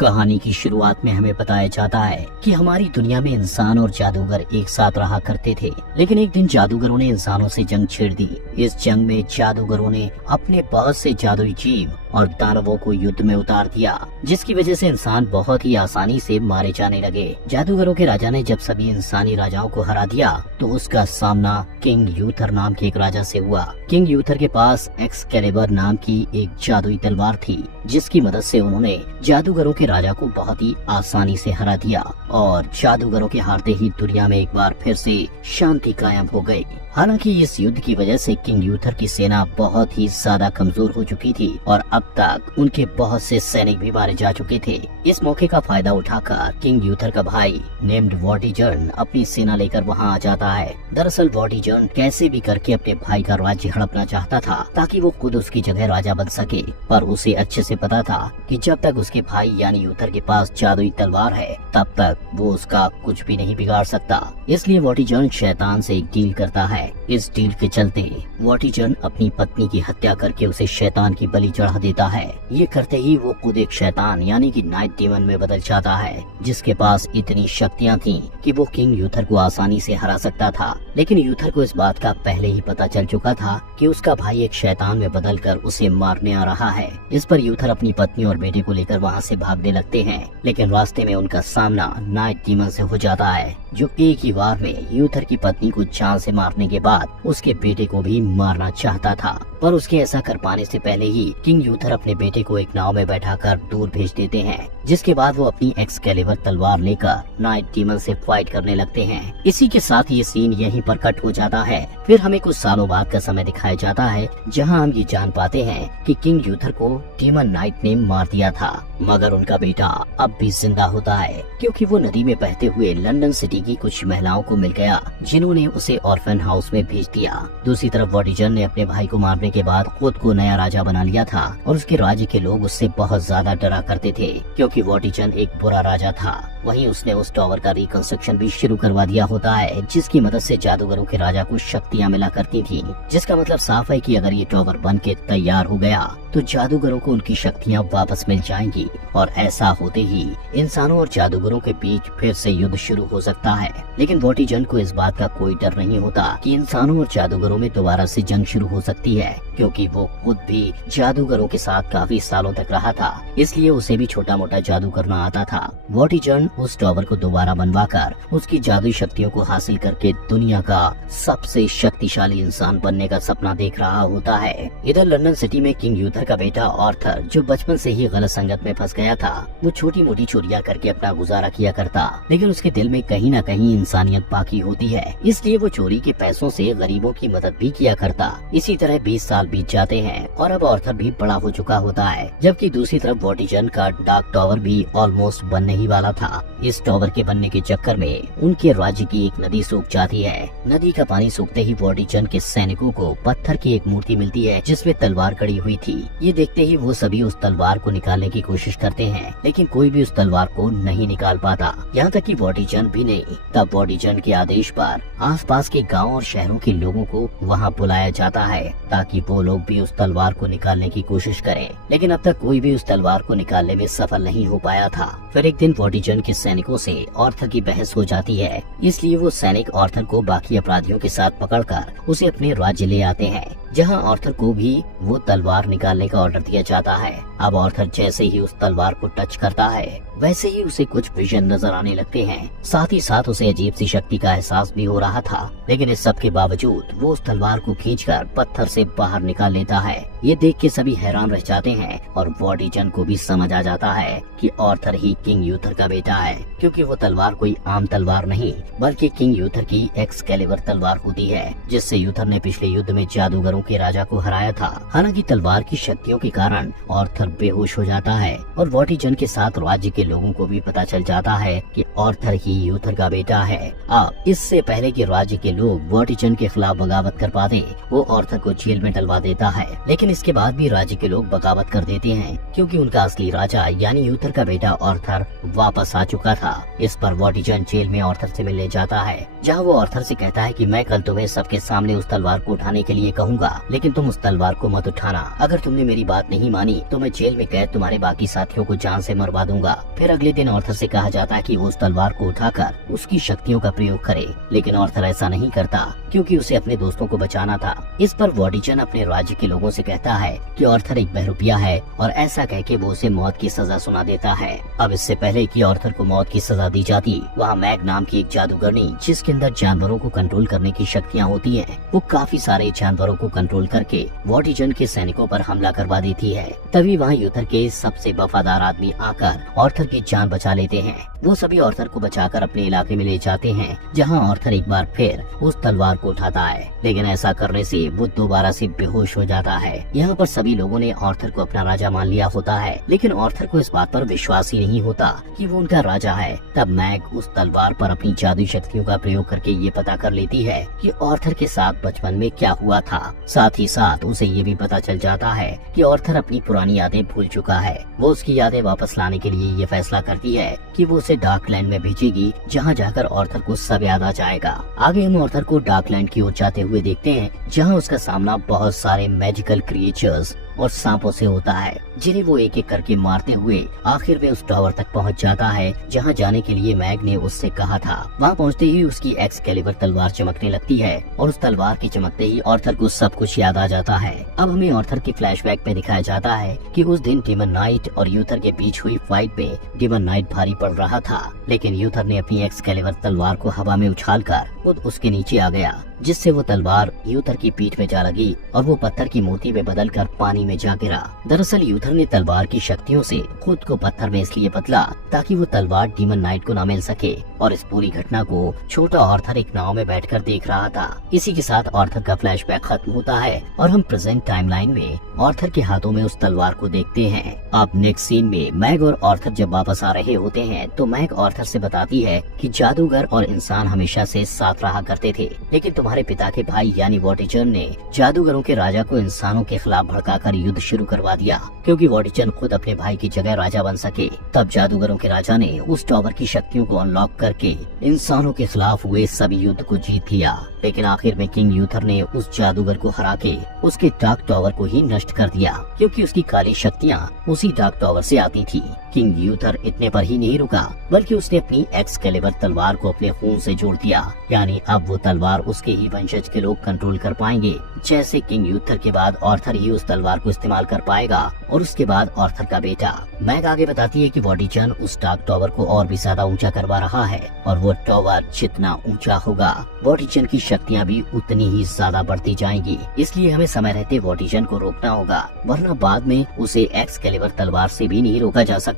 कहानी की शुरुआत में हमें बताया जाता है कि हमारी दुनिया में इंसान और जादूगर एक साथ रहा करते थे, लेकिन एक दिन जादूगरों ने इंसानों से जंग छेड़ दी। इस जंग में जादूगरों ने अपने बहुत से जादुई जीव और दानवों को युद्ध में उतार दिया, जिसकी वजह से इंसान बहुत ही आसानी से मारे जाने लगे। जादूगरों के राजा ने जब सभी इंसानी राजाओं को हरा दिया तो उसका सामना किंग यूथर नाम के एक राजा से हुआ। किंग यूथर के पास एक्सकैलिबर नाम की एक जादुई तलवार थी, जिसकी मदद से उन्होंने जादूगरों के राजा को बहुत ही आसानी से हरा दिया और जादूगरों के हारते ही दुनिया में एक बार फिर से शांति कायम हो गई। हालांकि इस युद्ध की वजह से किंग यूथर की सेना बहुत ही ज्यादा कमजोर हो चुकी थी और अब तक उनके बहुत से सैनिक भी मारे जा चुके थे। इस मौके का फायदा उठाकर किंग यूथर का भाई नेम्ड वॉर्टिजर्न अपनी सेना लेकर वहां आ जाता है। दरअसल वॉर्टिजर्न कैसे भी करके अपने भाई का राज्य हड़पना चाहता था ताकि वो खुद उसकी जगह राजा बन सके, पर उसे अच्छे से पता था कि जब तक उसके भाई यानी यूथर के पास जादुई तलवार है तब तक वो उसका कुछ भी नहीं बिगाड़ सकता। इसलिए वॉर्टिजर्न शैतान से एक डील करता है। इस डील के चलते वॉर्टिजर्न अपनी पत्नी की हत्या करके उसे शैतान की बलि चढ़ा देता है। ये करते ही वो खुद एक शैतान यानी कि नाइट डीमन में बदल जाता है, जिसके पास इतनी शक्तियां थीं कि वो किंग यूथर को आसानी से हरा सकता था। लेकिन यूथर को इस बात का पहले ही पता चल चुका था कि उसका भाई एक शैतान में बदलकर उसे मारने आ रहा है। इस पर यूथर अपनी पत्नी और बेटे को लेकर वहाँ से भागने लगते हैं, लेकिन रास्ते में उनका सामना नाइट डीमन से हो जाता है, जो एक ही बार में यूथर की पत्नी को जान से मारने के बाद उसके बेटे को भी मारना चाहता था। पर उसके ऐसा कर पाने से पहले ही किंग यूथर अपने बेटे को एक नाव में बैठाकर दूर भेज देते हैं, जिसके बाद वो अपनी एक्सकैलिबर तलवार लेकर नाइट डीमन से फाइट करने लगते हैं। इसी के साथ ये सीन यहीं पर कट हो जाता है। फिर हमें कुछ सालों बाद का समय दिखाया जाता है, जहां हम ये जान पाते हैं कि किंग यूथर को डीमन नाइट ने मार दिया था, मगर उनका बेटा अब भी जिंदा होता है, क्योंकि वो नदी में बहते हुए लंदन सिटी की कुछ महिलाओं को मिल गया, जिन्होंने उसे ऑर्फन हाउस में भेज दिया। दूसरी तरफ वॉर्टिजर्न ने अपने भाई को मारने के बाद खुद को नया राजा बना लिया था और उसके राज्य के लोग उससे बहुत ज्यादा डरा करते थे, क्योंकि वॉर्टिजर्न एक बुरा राजा था। वहीं उसने उस टावर का रिकंस्ट्रक्शन भी शुरू करवा दिया होता है, जिसकी मदद से जादूगरों के राजा को शक्तियां मिला करती थी, जिसका मतलब साफ है कि अगर ये टावर बन के तैयार हो गया तो जादूगरों को उनकी शक्तियां वापस मिल जाएंगी और ऐसा होते ही इंसानों और जादूगरों के बीच फिर से युद्ध शुरू हो सकता है। लेकिन वॉर्टिजर्न को इस बात का कोई डर नहीं होता कि इंसानों और जादूगरों में दोबारा से जंग शुरू हो सकती है, क्योंकि वो खुद भी जादूगरों के साथ काफी सालों तक रहा था, इसलिए उसे भी छोटा मोटा जादू करना आता था। वॉर्टिजर्न उस टावर को दोबारा बनवाकर उसकी जादुई शक्तियों को हासिल करके दुनिया का सबसे शक्तिशाली इंसान बनने का सपना देख रहा होता है। इधर लंदन सिटी में किंग यूथर का बेटा आर्थर, जो बचपन से ही गलत संगत में फंस गया था, वो छोटी मोटी चोरियां करके अपना गुजारा किया करता, लेकिन उसके दिल में कहीं न कहीं इंसानियत बाकी होती है, इसलिए वो चोरी के पैसों से गरीबों की मदद भी किया करता। इसी तरह 20 साल बीत जाते हैं और अब आर्थर भी बड़ा हो चुका होता है, जबकि दूसरी तरफ वॉर्टिजर्न का डार्क टावर भी ऑलमोस्ट बनने ही वाला था। इस टावर के बनने के चक्कर में उनके राज्य की एक नदी सूख जाती है। नदी का पानी सूखते ही वॉर्टिजर्न के सैनिकों को पत्थर की एक मूर्ति मिलती है, जिसमें तलवार कड़ी हुई थी। ये देखते ही वो सभी उस तलवार को निकालने की कोशिश करते हैं, लेकिन कोई भी उस तलवार को नहीं निकाल पाता, यहाँ तक कि वॉर्टिजर्न भी नहीं। तब वॉर्टिजर्न के आदेश पर आसपास के गांव और शहरों के लोगों को वहाँ बुलाया जाता है, ताकि वो लोग भी उस तलवार को निकालने की कोशिश करें, लेकिन अब तक कोई भी उस तलवार को निकालने में सफल नहीं हो पाया था। फिर एक दिन वॉर्टिजर्न के सैनिकों से आर्थर की बहस हो जाती है, इसलिए वो सैनिक आर्थर को बाकी अपराधियों के साथ पकड़कर उसे अपने राज्य ले आते हैं, जहां आर्थर को भी वो तलवार निकालने का ऑर्डर दिया जाता है। अब आर्थर जैसे ही उस तलवार को टच करता है, वैसे ही उसे कुछ विजन नजर आने लगते हैं, साथ ही साथ उसे अजीब सी शक्ति का एहसास भी हो रहा था। लेकिन इस सब के बावजूद वो उस तलवार को खींचकर पत्थर से बाहर निकाल लेता है। ये देख के सभी हैरान रह जाते हैं और वॉर्टिजर्न को भी समझ आ जाता है कि आर्थर ही किंग यूथर का बेटा है, क्योंकि वो तलवार कोई आम तलवार नहीं बल्कि किंग यूथर की एक्सकैलिबर तलवार होती है, जिससे यूथर ने पिछले युद्ध में जादूगरों के राजा को हराया था। हालांकि तलवार की शक्तियों के कारण आर्थर बेहोश हो जाता है और वॉर्टिजर्न के साथ राज्य के लोगों को भी पता चल जाता है कि आर्थर ही यूथर का बेटा है। अब इससे पहले कि राज्य के लोग वॉर्टिजर्न के खिलाफ बगावत कर पाते, वो आर्थर को जेल में डलवा देता है। लेकिन इसके बाद भी राज्य के लोग बगावत कर देते हैं, क्योंकि उनका असली राजा यानी यूथर का बेटा आर्थर वापस आ चुका था। इस पर वॉर्टिजर्न जेल में आर्थर से मिलने जाता है, जहाँ वो आर्थर से कहता है कि मैं कल तुम्हें सबके सामने उस तलवार को उठाने के लिए कहूँगा दूंगा, लेकिन तुम उस तलवार को मत उठाना। अगर तुमने मेरी बात नहीं मानी तो मैं जेल में कैद तुम्हारे बाकी साथियों को जान से मरवा दूंगा। फिर अगले दिन आर्थर से कहा जाता है कि वो उस तलवार को उठाकर उसकी शक्तियों का प्रयोग करे, लेकिन आर्थर ऐसा नहीं करता क्योंकि उसे अपने दोस्तों को बचाना था। इस पर वॉर्टिजन अपने राज्य के लोगों से कहता है कि आर्थर एक बहरूपिया है और ऐसा कह के वो उसे मौत की सजा सुना देता है। अब इससे पहले कि आर्थर को मौत की सजा दी जाती, वहाँ मैग नाम की एक जादूगरनी जिसके अंदर जानवरों को कंट्रोल करने की शक्तियाँ होती हैं, वो काफी सारे जानवरों को कंट्रोल करके वॉर्टिजन के सैनिकों पर हमला करवा देती है। तभी वहाँ यूथर के सबसे वफादार आदमी आकर आर्थर की जान बचा लेते हैं। वो सभी आर्थर को बचाकर अपने इलाके में ले जाते हैं, जहाँ आर्थर एक बार फिर उस तलवार को उठाता है, लेकिन ऐसा करने से वो दोबारा से बेहोश हो जाता है। यहाँ पर सभी लोगों ने आर्थर को अपना राजा मान लिया होता है, लेकिन आर्थर को इस बात पर विश्वास ही नहीं होता कि वो उनका राजा है। तब मैग उस तलवार पर अपनी जादुई शक्तियों का प्रयोग करके ये पता कर लेती है कि आर्थर के साथ बचपन में क्या हुआ था। साथ ही साथ उसे ये भी पता चल जाता है कि आर्थर अपनी पुरानी यादें भूल चुका है। वो उसकी यादें वापस लाने के लिए ये फैसला करती है कि वो उसे डार्कलैंड में भेजेगी, जहाँ जाकर आर्थर को सब याद आ जाएगा। आगे हम आर्थर को डार्कलैंड की ओर जाते हुए देखते हैं, जहाँ उसका सामना बहुत सारे मैजिकल क्रिएचर्स और सांपों से होता है, जिन्हें वो एक एक करके मारते हुए आखिर में उस टावर तक पहुंच जाता है, जहां जाने के लिए मैग ने उससे कहा था। वहां पहुंचते ही उसकी एक्सकैलिबर तलवार चमकने लगती है और उस तलवार के चमकते ही आर्थर को सब कुछ याद आ जाता है। अब हमें आर्थर के फ्लैशबैक में दिखाया जाता है कि उस दिन डेमन नाइट और यूथर के बीच हुई फाइट पे डेमन नाइट भारी पड़ रहा था, लेकिन यूथर ने अपनी एक्सकैलिबर तलवार को हवा में उछालकर खुद उसके नीचे आ गया, जिससे वो तलवार यूथर की पीठ में जा लगी और वो पत्थर की मूर्ति में बदलकर पानी में जा गिरा। दरअसल यूथर ने तलवार की शक्तियों से खुद को पत्थर में इसलिए बदला ताकि वो तलवार डेमन नाइट को न मिल सके, और इस पूरी घटना को छोटा आर्थर एक नाव में बैठकर देख रहा था। इसी के साथ आर्थर का फ्लैशबैक खत्म होता है और हम प्रेजेंट टाइमलाइन में आर्थर के हाथों में उस तलवार को देखते हैं। अब नेक्स्ट सीन में मैग और आर्थर जब वापस आ रहे होते हैं तो मैग आर्थर से बताती है कि जादूगर और इंसान हमेशा से साथ रहा करते थे, लेकिन तुम्हारे पिता के भाई यानी वॉर्टिजन ने जादूगरों के राजा को इंसानों के खिलाफ भड़काकर युद्ध शुरू करवा दिया, क्योंकि वॉर्टिजन खुद अपने भाई की जगह राजा बन सके। तब जादूगरों के राजा ने उस टावर की शक्तियों को अनलॉक करके इंसानों के खिलाफ हुए सभी युद्ध को जीत लिया, लेकिन आखिर में किंग यूथर ने उस जादूगर को हरा के उसके डार्क टावर को ही नष्ट कर दिया, क्योंकि उसकी काली शक्तियाँ उसी डार्क टावर से आती थी। किंग यूथर इतने पर ही नहीं रुका, बल्कि उसने अपनी एक्सकैलिबर तलवार को अपने खून से जोड़ दिया, यानी अब वो तलवार उसके ही वंशज के लोग कंट्रोल कर पाएंगे। जैसे किंग यूथर के बाद आर्थर ही उस तलवार को इस्तेमाल कर पाएगा और उसके बाद आर्थर का बेटा। मैग आगे बताती है कि वॉर्टिजन उस डार्क टावर को और भी ज्यादा ऊंचा करवा रहा है, और वो टावर जितना ऊंचा होगा वॉर्टिजन की शक्तियाँ भी उतनी ही ज्यादा बढ़ती जाएंगी। इसलिए हमें समय रहते वॉर्टिजन को रोकना होगा, वरना बाद में उसे एक्सकैलिबर तलवार से भी नहीं रोका जा सकता।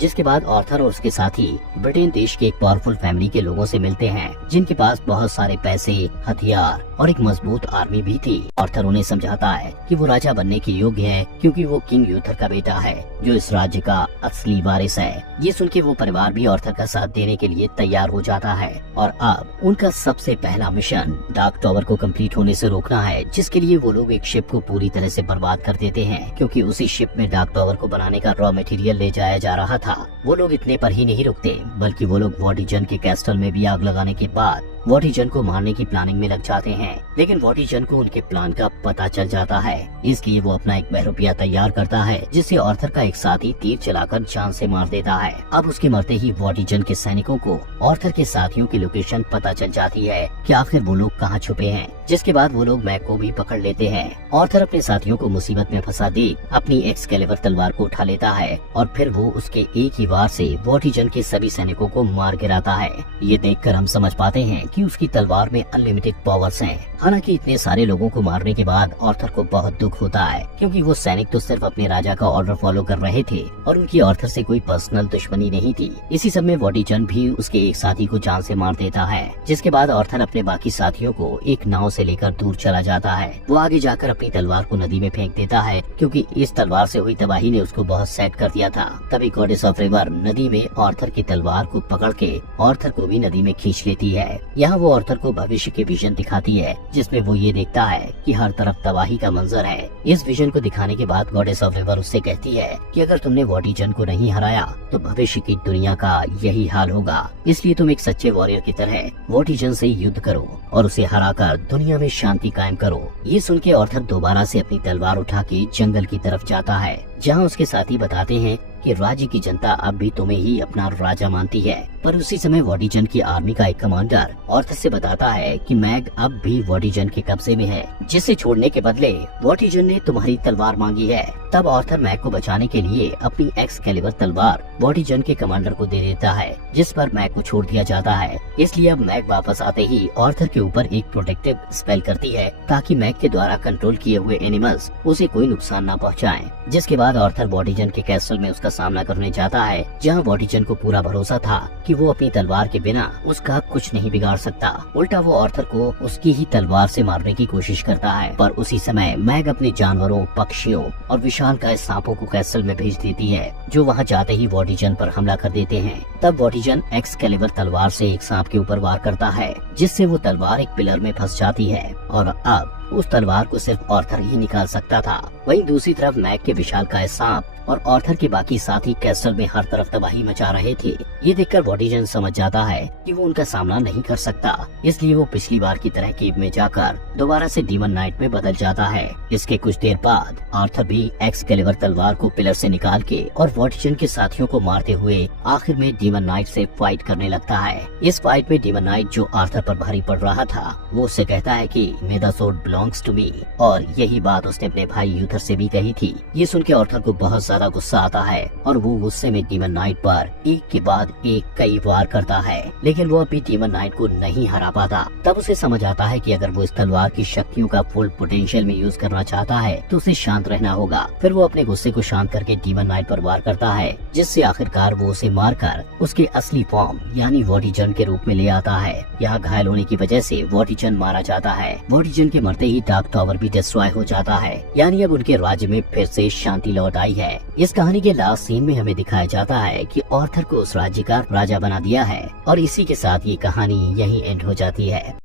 जिसके बाद आर्थर और उसके साथी ब्रिटेन देश के एक पावरफुल फैमिली के लोगों से मिलते हैं, जिनके पास बहुत सारे पैसे, हथियार और एक मजबूत आर्मी भी थी। आर्थर उन्हें समझाता है कि वो राजा बनने के योग्य है, क्योंकि वो किंग यूथर का बेटा है, जो इस राज्य का असली वारिस है। ये सुन के वो परिवार भी आर्थर का साथ देने के लिए तैयार हो जाता है, और अब उनका सबसे पहला मिशन डार्क टावर को कंप्लीट होने से रोकना है, जिसके लिए वो लोग एक शिप को पूरी तरह से बर्बाद कर देते हैं, क्योंकि उसी शिप में डार्क टावर को बनाने का रॉ मटेरियल ले जाया जा रहा था। वो लोग इतने पर ही नहीं रुकते, बल्कि वो लोग वॉर्टिजन के कैस्टल में भी आग लगाने के बाद वॉर्टिजन को मारने की प्लानिंग में लग जाते हैं। लेकिन वॉर्टिजन को उनके प्लान का पता चल जाता है, इसलिए वो अपना एक बहरूपिया तैयार करता है, जिसे आर्थर का एक साथी तीर चलाकर जान से मार देता है। अब उसके मरते ही वॉर्टिजन के सैनिकों को आर्थर के साथियों की लोकेशन पता चल जाती है कि आखिर वो लोग कहाँ छुपे हैं, जिसके बाद वो लोग मैग को भी पकड़ लेते हैं। आर्थर अपने साथियों को मुसीबत में फंसा दे अपनी एक्सकैलिबर तलवार को उठा लेता है, और फिर वो उसके एक ही वार से वॉर्टिजन के सभी सैनिकों को मार गिराता है। ये देखकर हम समझ पाते हैं कि उसकी तलवार में अनलिमिटेड पावर्स हैं। हालांकि इतने सारे लोगों को मारने के बाद आर्थर को बहुत दुख होता है, क्योंकि वो सैनिक तो सिर्फ अपने राजा का ऑर्डर फॉलो कर रहे थे और उनकी आर्थर से कोई पर्सनल दुश्मनी नहीं थी। इसी सब में वॉर्टिजन भी उसके एक साथी को जान से मार देता है, जिसके बाद आर्थर अपने बाकी साथियों को एक नाव से लेकर दूर चला जाता है। वो आगे जाकर अपनी तलवार को नदी में फेंक देता है, क्योंकि इस तलवार से हुई तबाही ने उसको बहुत सैड कर दिया था। तभी गॉडेस ऑफ रिवर नदी में आर्थर की तलवार को पकड़ के आर्थर को भी नदी में खींच लेती है। यहाँ वो आर्थर को भविष्य के विजन दिखाती है, जिसमें वो ये देखता है कि हर तरफ तबाही का मंजर है। इस विजन को दिखाने के बाद गॉडेस ऑफ रिवर उससे कहती है कि अगर तुमने वॉर्टिजन को नहीं हराया तो भविष्य की दुनिया का यही हाल होगा, इसलिए तुम एक सच्चे वॉरियर की तरह वॉर्टिजन से युद्ध करो और उसे हराकर दुनिया में शांति कायम करो। ये सुन के ऑर्थर दोबारा से अपनी तलवार उठा के जंगल की तरफ जाता है, जहाँ उसके साथी बताते हैं कि राज्य की जनता अब भी तुम्हें ही अपना राजा मानती है। पर उसी समय वॉटिजन की आर्मी का एक कमांडर ऑर्थर से बताता है कि मैग अब भी वॉटिजन के कब्जे में है, जिसे छोड़ने के बदले वॉटिजन ने तुम्हारी तलवार मांगी है। तब ऑर्थर मैग को बचाने के लिए अपनी एक्सकैलिबर तलवार वॉटिजन के कमांडर को दे देता है, जिस पर मैग को छोड़ दिया जाता है। इसलिए अब मैग वापस आते ही ऑर्थर के ऊपर एक प्रोटेक्टिव स्पेल करती है, ताकि मैग के द्वारा कंट्रोल किए हुए एनिमल्स उसे कोई नुकसान न पहुँचाएं। जिसके बाद ऑर्थर वॉटिजन के कैसल में उसका सामना करने जाता है, जहाँ वॉटिजन को पूरा भरोसा था कि वो अपनी तलवार के बिना उसका कुछ नहीं बिगाड़ सकता। उल्टा वो ऑर्थर को उसकी ही तलवार से मारने की कोशिश करता है। पर उसी समय मैग अपने जानवरों, पक्षियों और विशालकाय सांपों को कैसल में भेज देती है, जो वहाँ जाते ही वॉटिजन पर हमला कर देते हैं। तब वॉटिजन एक्सकैलिबर तलवार से एक सांप के ऊपर वार करता है, जिससे वो तलवार एक पिलर में फंस जाती है और अब उस तलवार को सिर्फ ऑर्थर ही निकाल सकता था। वहीं दूसरी तरफ मैग के विशालकाय सांप और ऑर्थर के बाकी साथी कैसल में हर तरफ तबाही मचा रहे थे। ये देखकर वॉटिजन समझ जाता है कि वो उनका सामना नहीं कर सकता, इसलिए वो पिछली बार की तरह केव में जाकर दोबारा से डीमन नाइट में बदल जाता है। इसके कुछ देर बाद ऑर्थर भी एक्सकैलिबर तलवार को पिलर से निकाल के और वॉटिजन के साथियों को मारते हुए आखिर में डीमन नाइट से फाइट करने लगता है। इस फाइट में डीमन नाइट, जो ऑर्थर पर भारी पड़ रहा था, वो उससे कहता है कि may the sword belongs to me, और यही बात उसने अपने भाई यूथर से भी कही थी। ये सुन के ऑर्थर को बहुत ज्यादा गुस्सा आता है और वो गुस्से में डीमन नाइट पर एक के बाद एक कई वार करता है, लेकिन वो अभी डीमन नाइट को नहीं हरा पाता। तब उसे समझ आता है कि अगर वो इस तलवार की शक्तियों का फुल पोटेंशियल में यूज करना चाहता है तो उसे शांत रहना होगा। फिर वो अपने गुस्से को शांत करके डीमन नाइट पर वार करता है, जिससे आखिरकार वो उसे मारकर उसके असली फॉर्म यानी वॉटिजन के रूप में ले आता है। यहाँ घायल होने की वजह से वॉटिजन मारा जाता है। वॉटिजन के मरते ही डार्क टावर भी डिस्ट्रॉय हो जाता है, यानी अब उनके राज्य में फिर से शांति लौट आई है। इस कहानी के लास्ट सीन में हमें दिखाया जाता है कि ऑर्थर को उस राज्य का राजा बना दिया है, और इसी के साथ ये कहानी यहीं एंड हो जाती है।